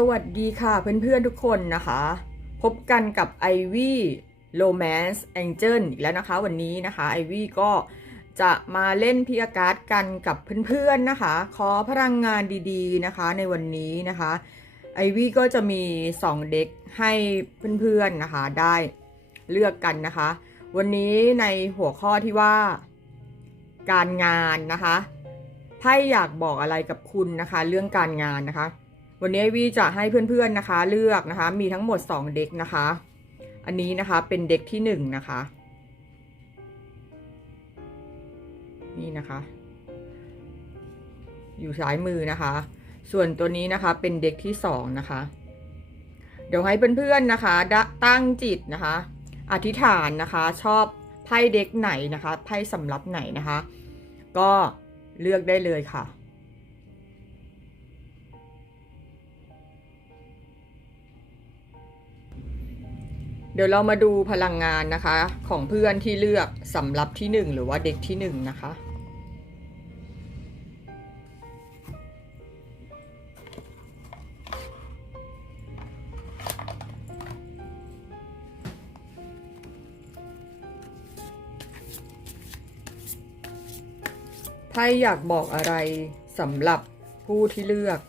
สวัสดีค่ะเพื่อนๆทุกคนนะคะ พบกันกับ Ivy Romance Angel อีกแล้วนะคะ วันนี้นะคะ Ivy ก็จะมาเล่นพิอาการ์ดกันกับเพื่อนๆนะคะ ขอพลังงานดีๆนะคะในวันนี้นะคะ Ivy ก็จะมี 2 เด็กให้เพื่อนๆนะคะได้เลือกกันนะคะ วันนี้ในหัวข้อที่ว่า การงานนะคะไพ่อยากบอกอะไรกับคุณนะคะ เรื่องการงานนะคะ วันนี้วีจะให้เพื่อนๆนะคะ เลือกนะคะ มีทั้งหมด 2 เด็กนะคะ อันนี้นะคะเป็นเด็กที่ 1 นะคะ นี่นะคะ อยู่ซ้ายมือนะคะ ส่วนตัวนี้นะคะเป็นเด็กที่ 2 นะคะ เดี๋ยวให้เพื่อนๆนะคะตั้งจิตนะคะ อธิษฐานนะคะชอบไพ่เด็กไหนนะคะไพ่สำรับไหนนะคะ ก็เลือกได้เลยค่ะ เดี๋ยวเรามาดูพลังงานนะคะของเพื่อนที่เลือกสำรับที่หนึ่งหรือว่าเด็กที่หนึ่งนะคะไพ่อยากบอกอะไรสำหรับผู้ที่เลือก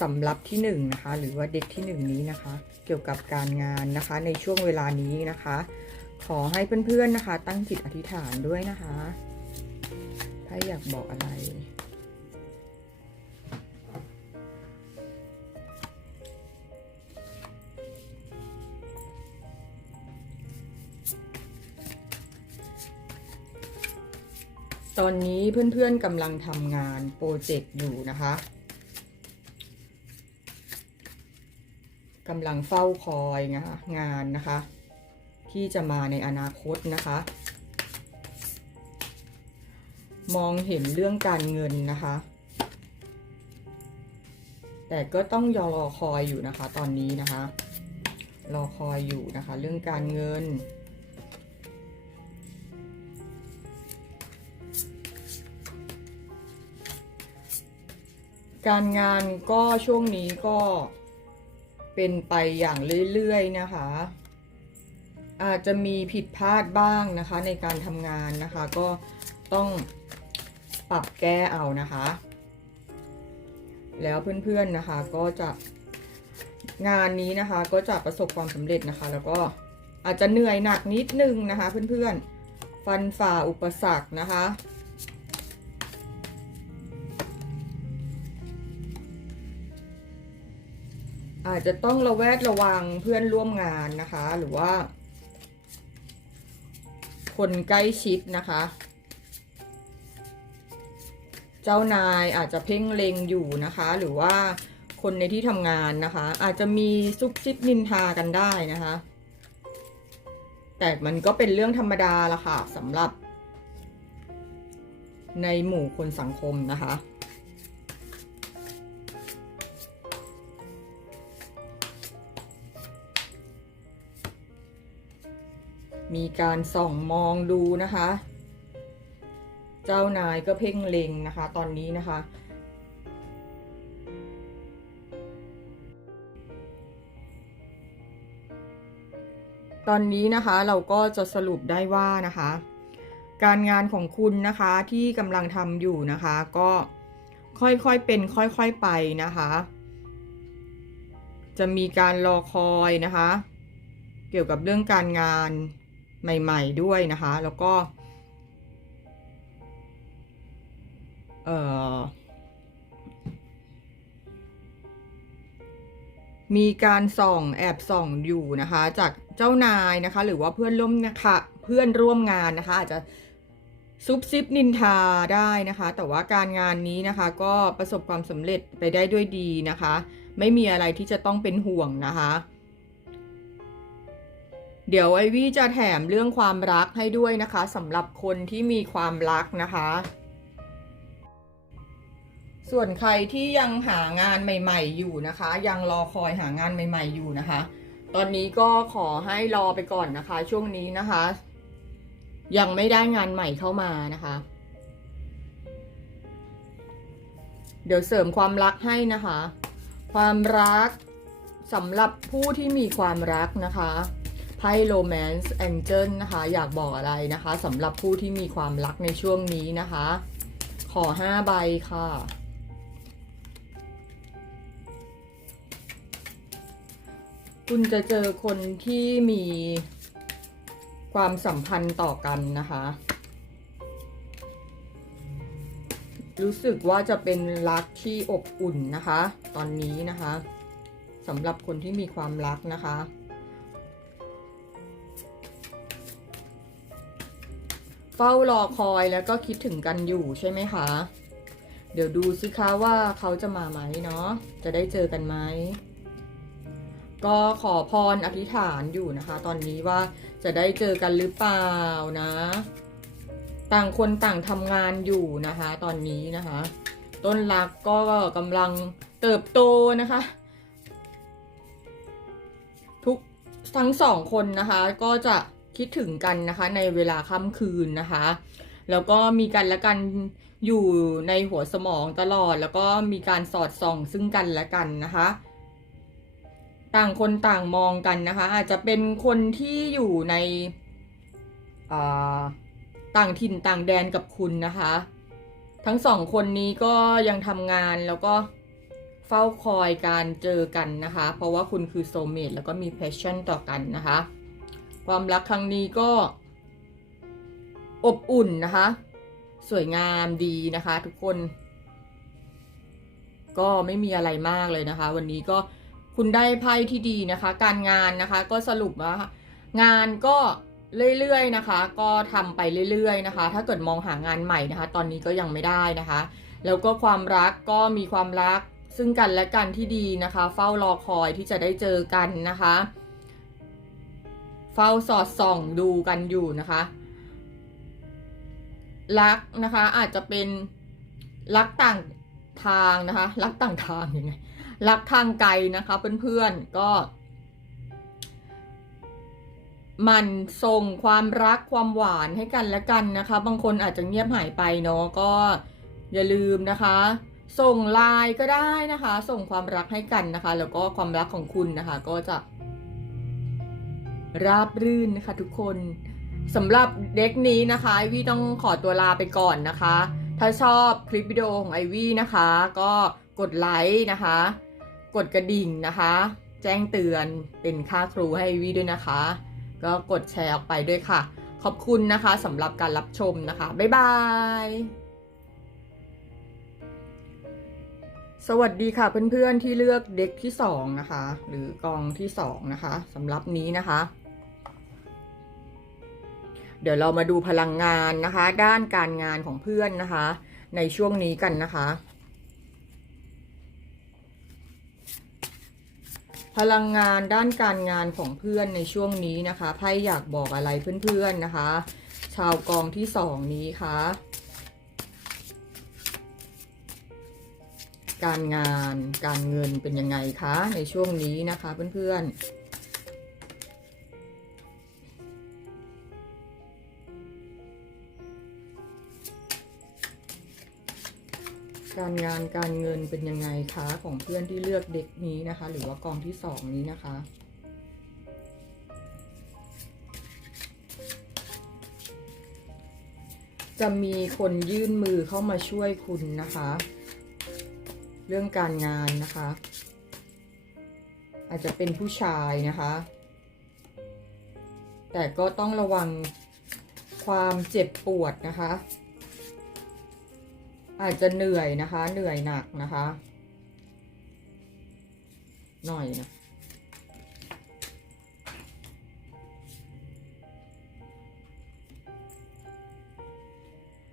สำรับที่หนึ่งนะคะ หรือว่าเด็กที่หนึ่งนี้นะคะ เกี่ยวกับการงานนะคะ ในช่วงเวลานี้นะคะ ขอให้เพื่อนๆนะคะ ตั้งจิตอธิษฐานด้วยนะคะไพ่อยากบอกอะไรตอนนี้เพื่อนๆกำลังทำงานโปรเจกต์อยู่นะคะ กำลังเฝ้าคอยนะคะงานนะคะ ที่จะมาในอนาคตนะคะ มองเห็นเรื่องการเงินนะคะ แต่ก็ต้องยอรอคอยอยู่นะคะ ตอนนี้นะคะ รอคอยอยู่นะคะ เรื่องการเงินการงานก็ช่วงนี้ก็ เป็นไปอย่างเรื่อยๆนะคะ อาจจะมีผิดพลาดบ้างนะคะในการทำงานนะคะ ก็ต้องปรับแก้เอานะคะ แล้วเพื่อนๆนะคะก็จะงานนี้นะคะก็จะประสบความสำเร็จนะคะ แล้วก็อาจจะเหนื่อยหนักนิดนึงนะคะ เพื่อนๆ ฟันฝ่าอุปสรรคนะคะ อาจจะต้องระแวดระวังเพื่อนร่วมงานนะคะ หรือว่า คนใกล้ชิดนะคะ เจ้านายอาจจะเพ่งเล็งอยู่นะคะ หรือว่าคนในที่ทำงานนะคะ อาจจะมีซุบซิบนินทากันได้นะคะ แต่มันก็เป็นเรื่องธรรมดาละค่ะสำหรับ ในหมู่คนสังคมนะคะ มีการส่องมองดูนะคะ เจ้านายก็เพ่งเล็งนะคะ ตอนนี้นะคะ ตอนนี้นะคะเราก็จะสรุปได้ว่านะคะ การงานของคุณนะคะที่กำลังทำอยู่นะคะ ก็ค่อยๆเป็นค่อยๆไปนะคะ จะมีการรอคอยนะคะ เกี่ยวกับเรื่องการงาน ใหม่ๆด้วยนะคะ แล้วก็เอ่อมีการส่องแอบส่องอยู่นะคะ จากเจ้านายนะคะ หรือว่าเพื่อนร่วมนะคะเพื่อนร่วมงานนะคะ อาจจะซุบซิบนินทาได้นะคะ แต่ว่าการงานนี้นะคะ ก็ประสบความสำเร็จไปได้ด้วยดีนะคะ ไม่มีอะไรที่จะต้องเป็นห่วงนะคะ เดี๋ยวไอวี่จะแถมเรื่องความรักให้ด้วยนะคะสำหรับคนที่มีความรักนะคะ ส่วนใครที่ยังหางานใหม่ ๆ อยู่นะคะ ยังรอคอยหางานใหม่ ๆ อยู่นะคะ ตอนนี้ก็ขอให้รอไปก่อนนะคะ ช่วงนี้นะคะ ยังไม่ได้งานใหม่เข้ามานะคะ เดี๋ยวเสริมความรักให้นะคะ ความรักสำหรับผู้ที่มีความรักนะคะ ไพ่ Romance Angel นะคะ อยากบอกอะไรนะคะสำหรับผู้ที่มีความรักในช่วงนี้นะคะ ขอห้าใบค่ะ คุณจะเจอคนที่มีความสัมพันธ์ต่อกันนะคะ รู้สึกว่าจะเป็นรักที่อบอุ่นนะคะ ตอนนี้นะคะสำหรับคนที่มีความรักนะคะ เฝ้ารอคอยแล้วก็คิดถึงกันอยู่ใช่ไหมคะ เดี๋ยวดูสิคะว่าเขาจะมาไหมเนาะ จะได้เจอกันไหม ก็ขอพรอธิษฐานอยู่นะคะ ตอนนี้ว่าจะได้เจอกันหรือเปล่านะ ต่างคนต่างทำงานอยู่นะคะ ตอนนี้นะคะ ต้นรักก็กำลังเติบโตนะคะ ทุกทั้งสองคนนะคะก็จะ คิดถึงกันนะคะในเวลาค่ำคืนนะคะ แล้วก็มีกันและกันอยู่ในหัวสมองตลอด แล้วก็มีการสอดส่องซึ่งกันและกันนะคะ ต่างคนต่างมองกันนะคะ อาจจะเป็นคนที่อยู่ในต่างถิ่นต่างแดนกับคุณนะคะ ทั้งสองคนนี้ก็ยังทำงานแล้วก็เฝ้าคอยการเจอกันนะคะ เพราะว่าคุณคือโซเมตแล้วก็มีแพชชั่นต่อกันนะคะ ความรักครั้งนี้ก็ อบอุ่นนะคะ สวยงามดีนะคะ ทุกคน ก็ไม่มีอะไรมากเลยนะคะ วันนี้ก็คุณได้ไพ่ที่ดีนะคะ การงานนะคะ ก็สรุปว่างานก็เรื่อยๆนะคะ ก็ทำไปเรื่อยๆนะคะ ถ้าเกิดมองหางานใหม่นะคะ ตอนนี้ก็ยังไม่ได้นะคะ แล้วก็ความรักก็มีความรักซึ่งกันและกันที่ดีนะคะ เฝ้ารอคอยที่จะได้เจอกันนะคะ เฝ้าสอดส่องดูกันอยู่นะคะ รักนะคะอาจจะเป็นรักต่างทางนะคะ รักต่างทางยังไงรักทางไกลนะคะเพื่อนๆก็มันส่งความรักความหวานให้กันและกันนะคะ บางคนอาจจะเงียบหายไปเนาะก็อย่าลืมนะคะ ส่งไลน์ก็ได้นะคะ ส่งความรักให้กันนะคะ แล้วก็ความรักของคุณนะคะ ก็จะ ราบรื่นนะคะทุกคนสำหรับเด็กนี้นะคะไอวี่ต้องขอตัวลาไปก่อนนะคะ ถ้าชอบคลิปวิดีโอของไอวี่นะคะ ก็กดไลค์นะคะ กดกระดิ่งนะคะ แจ้งเตือนเป็นค่าครูให้ไอวี่ด้วยนะคะ ก็กดแชร์ออกไปด้วยค่ะ ขอบคุณนะคะสำหรับการรับชมนะคะ บ๊ายบายสวัสดีค่ะเพื่อนๆที่เลือกเด็กที่สองนะคะ หรือกองที่สองนะคะสำหรับนี้นะคะ เดี๋ยวเรามาดูพลังงานนะคะ ด้านการงานของเพื่อนนะคะ ในช่วงนี้กันนะคะ พลังงานด้านการงานของเพื่อนในช่วงนี้นะคะไพ่อยากบอกอะไรเพื่อนๆนะคะ ชาวกองที่สองนี้คะการงานการเงินเป็นยังไงคะ ในช่วงนี้นะคะเพื่อนๆ การงานการเงินเป็นยังไงคะของเพื่อนที่เลือกเด็กนี้นะคะ หรือว่ากองที่สองนี้นะคะจะมีคนยื่นมือเข้ามาช่วยคุณนะคะ เรื่องการงานนะคะ อาจจะเป็นผู้ชายนะคะ แต่ก็ต้องระวังความเจ็บปวดนะคะ อาจจะเหนื่อยนะคะ เหนื่อยหนักนะคะ หน่อยนะ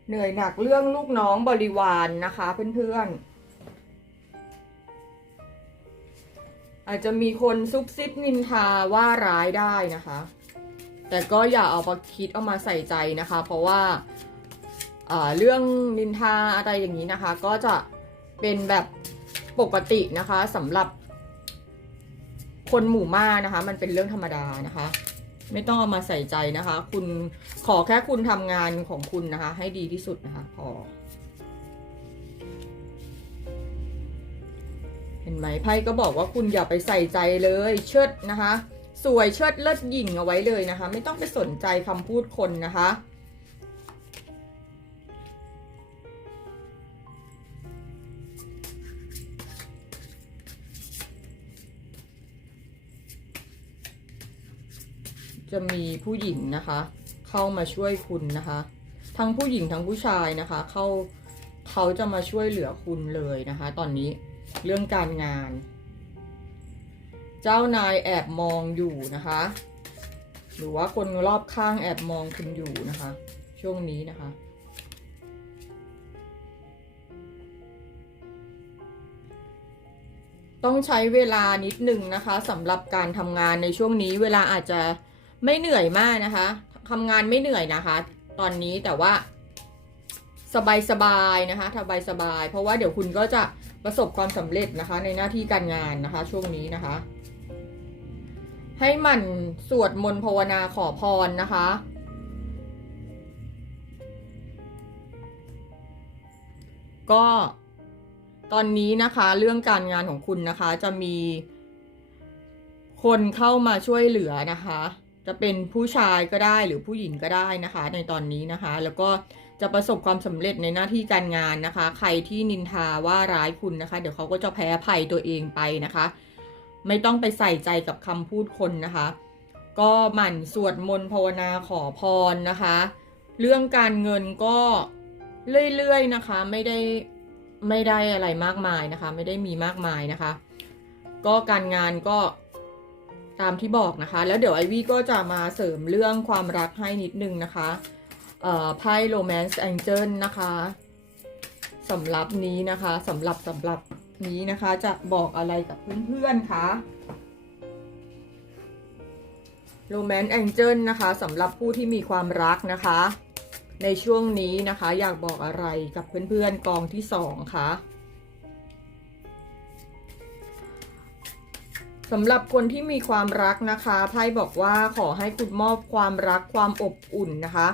เหนื่อยหนักเรื่องลูกน้องบริวารนนะคะเพื่อนๆ อาจจะมีคนซุบซิบนินทาว่าร้ายได้นะคะ แต่ก็อย่าเอามาคิดเอามาใส่ใจนะคะ เพราะว่า เรื่องนินทาอะไรอย่างนี้นะคะ ก็จะเป็นแบบปกตินะคะสำหรับ คนหมู่มากนะคะ มันเป็นเรื่องธรรมดานะคะ ไม่ต้องเอามาใส่ใจนะคะ คุณขอแค่คุณทำงานของคุณนะคะ ให้ดีที่สุดนะคะพอเห็นไหมไพ่ก็บอกว่าคุณอย่าไปใส่ใจเลยเชิดนะคะ สวยเชิดเลิศหยิ่งเอาไว้เลยนะคะ ไม่ต้องไปสนใจคำพูดคนนะคะ จะมีผู้หญิงนะคะ เข้ามาช่วยคุณนะคะ ทั้งผู้หญิงทั้งผู้ชายนะคะ เข้าเขาจะมาช่วยเหลือคุณเลยนะคะ ตอนนี้เรื่องการงาน เจ้านายแอบมองอยู่นะคะ หรือว่าคนรอบข้างแอบมองคุณอยู่นะคะ ช่วงนี้นะคะต้องใช้เวลานิดหนึ่งนะคะสำหรับการทำงานในช่วงนี้เวลาอาจจะ ไม่เหนื่อยมากนะคะทำงานไม่เหนื่อยนะคะ ตอนนี้แต่ว่า สบายสบายๆนะคะสบายสบายๆเพราะว่าเดี๋ยวคุณก็จะประสบความสำเร็จนะคะ ในหน้าที่การงานนะคะ ช่วงนี้นะคะ ให้มันสวดมนต์ภาวนาขอพรนะคะก็ตอนนี้นะคะเรื่องการงานของคุณนะคะจะมีคนเข้ามาช่วยเหลือนะคะ จะเป็นผู้ชายก็ได้หรือผู้หญิงก็ได้นะคะ ในตอนนี้นะคะ แล้วก็จะประสบความสำเร็จในหน้าที่การงานนะคะ ใครที่นินทาว่าร้ายคุณนะคะ เดี๋ยวเขาก็จะแพ้ภัยตัวเองไปนะคะ ไม่ต้องไปใส่ใจกับคำพูดคนนะคะ ก็หมั่นสวดมนต์ภาวนาขอพรนะคะ เรื่องการเงินก็เรื่อยๆนะคะ ไม่ได้ไม่ได้อะไรมากมายนะคะ ไม่ได้มีมากมายนะคะ ก็การงานก็ ตามที่บอกนะคะ แล้วเดี๋ยวไอวี่ก็จะมาเสริมเรื่องความรักให้นิดนึงนะคะเอ่อไพ่ Romance Angel นะคะสำหรับนี้นะคะสำหรับสำหรับนี้นะคะ จะบอกอะไรกับเพื่อนๆคะ Romance Angel นะคะสำหรับผู้ที่มีความรักนะคะ ในช่วงนี้นะคะ อยากบอกอะไรกับเพื่อนๆกองที่สองคะ สำหรับคนที่มีความรักนะคะไพ่บอกว่าขอให้คุณมอบความรักความอบอุ่นนะคะ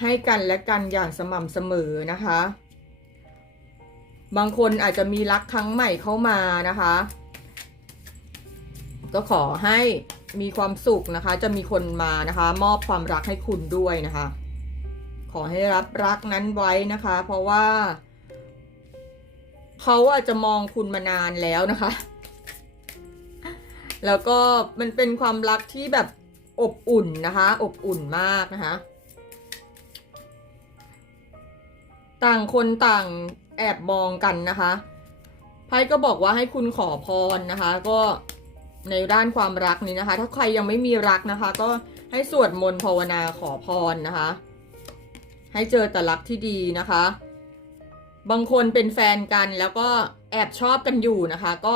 ให้กันและกันอย่างสม่ำเสมอนะคะ บางคนอาจจะมีรักครั้งใหม่เข้ามานะคะ ก็ขอให้มีความสุขนะคะ จะมีคนมานะคะ มอบความรักให้คุณด้วยนะคะ ขอให้รับรักนั้นไว้นะคะ เพราะว่า เขาอาจจะมองคุณมานานแล้วนะคะ แล้วก็มันเป็นความรักที่แบบอบอุ่นนะคะ อบอุ่นมากนะคะ ต่างคนต่างแอบมองกันนะคะไพ่ก็บอกว่าให้คุณขอพรนะคะ ก็ในด้านความรักนี้นะคะ ถ้าใครยังไม่มีรักนะคะ ก็ให้สวดมนต์ภาวนาขอพรนะคะ ให้เจอแต่รักที่ดีนะคะ บางคนเป็นแฟนกันแล้วก็แอบชอบกันอยู่นะคะ ก็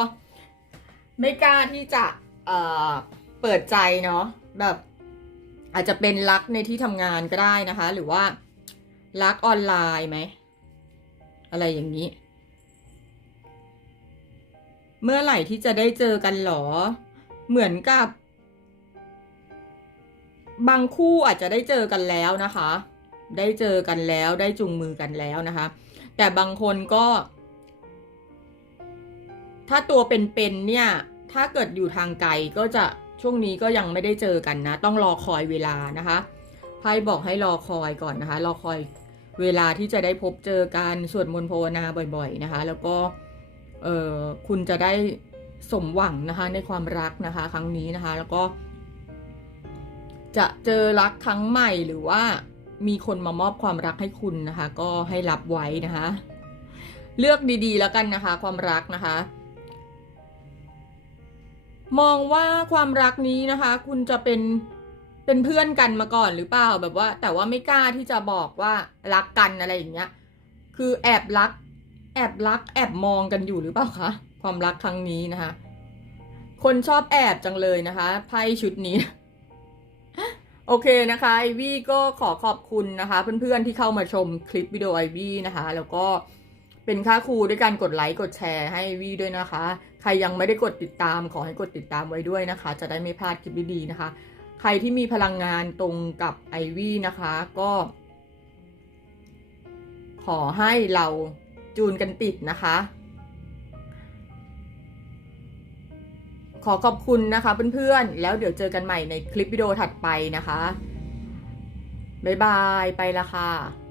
ไม่กล้าที่จะเอ่อเปิดใจเนาะแบบอาจจะเป็นรักในที่ทำงานก็ได้นะคะ หรือว่ารักออนไลน์ไหมอะไรอย่างนี้ เมื่อไหร่ที่จะได้เจอกันหรอ เหมือนกับ บางคู่อาจจะได้เจอกันแล้วนะคะ ได้เจอกันแล้วได้จุงมือกันแล้วนะคะ แต่บางคนก็ ถ้าตัวเป็นๆเนี่ย ถ้าเกิดอยู่ทางไกลก็จะช่วงนี้ก็ยังไม่ได้เจอกันนะ ต้องรอคอยเวลานะคะไพ่บอกให้รอคอยก่อนนะคะ รอคอยเวลาที่จะได้พบเจอกันสวดมนต์ภาวนาบ่อย ๆนะคะ แล้วก็เออคุณจะได้สมหวังนะคะในความรักนะคะ ครั้งนี้นะคะ แล้วก็ จะเจอรักครั้งใหม่หรือว่ามีคนมามอบความรักให้คุณนะคะ ก็ให้รับไว้นะคะ เลือกดีๆแล้วกันนะคะ ความรักนะคะ มองว่าความรักนี้นะคะ คุณจะเป็นเป็นเพื่อนกันมาก่อนหรือเปล่าแบบว่า แต่ว่าไม่กล้าที่จะบอกว่ารักกันอะไรอย่างเงี้ย คือแอบรัก แอบรัก แอบมองกันอยู่หรือเปล่าคะความรักครั้งนี้นะคะ คนชอบแอบจังเลยนะคะไพ่ชุดนี้ โอเคนะคะไอวี่ก็ขอขอบคุณนะคะ เพื่อนๆที่เข้ามาชมคลิปวิดีโอไอวี่นะคะ แล้วก็เป็นค่าครูด้วยการกดไลค์กดแชร์ให้ไอวี่ด้วยนะคะ ใครยังไม่ได้กดติดตามขอให้กดติดตามไว้ด้วยนะคะ จะได้ไม่พลาดคลิปดีๆนะคะ ใครที่มีพลังงานตรงกับไอวี่นะคะ ก็ ขอให้เราจูนกันติดนะคะ ขอขอบคุณนะคะเพื่อนๆ แล้วเดี๋ยวเจอกันใหม่ในคลิปวิดีโอถัดไปนะคะ บ๊ายบาย ไปละค่ะ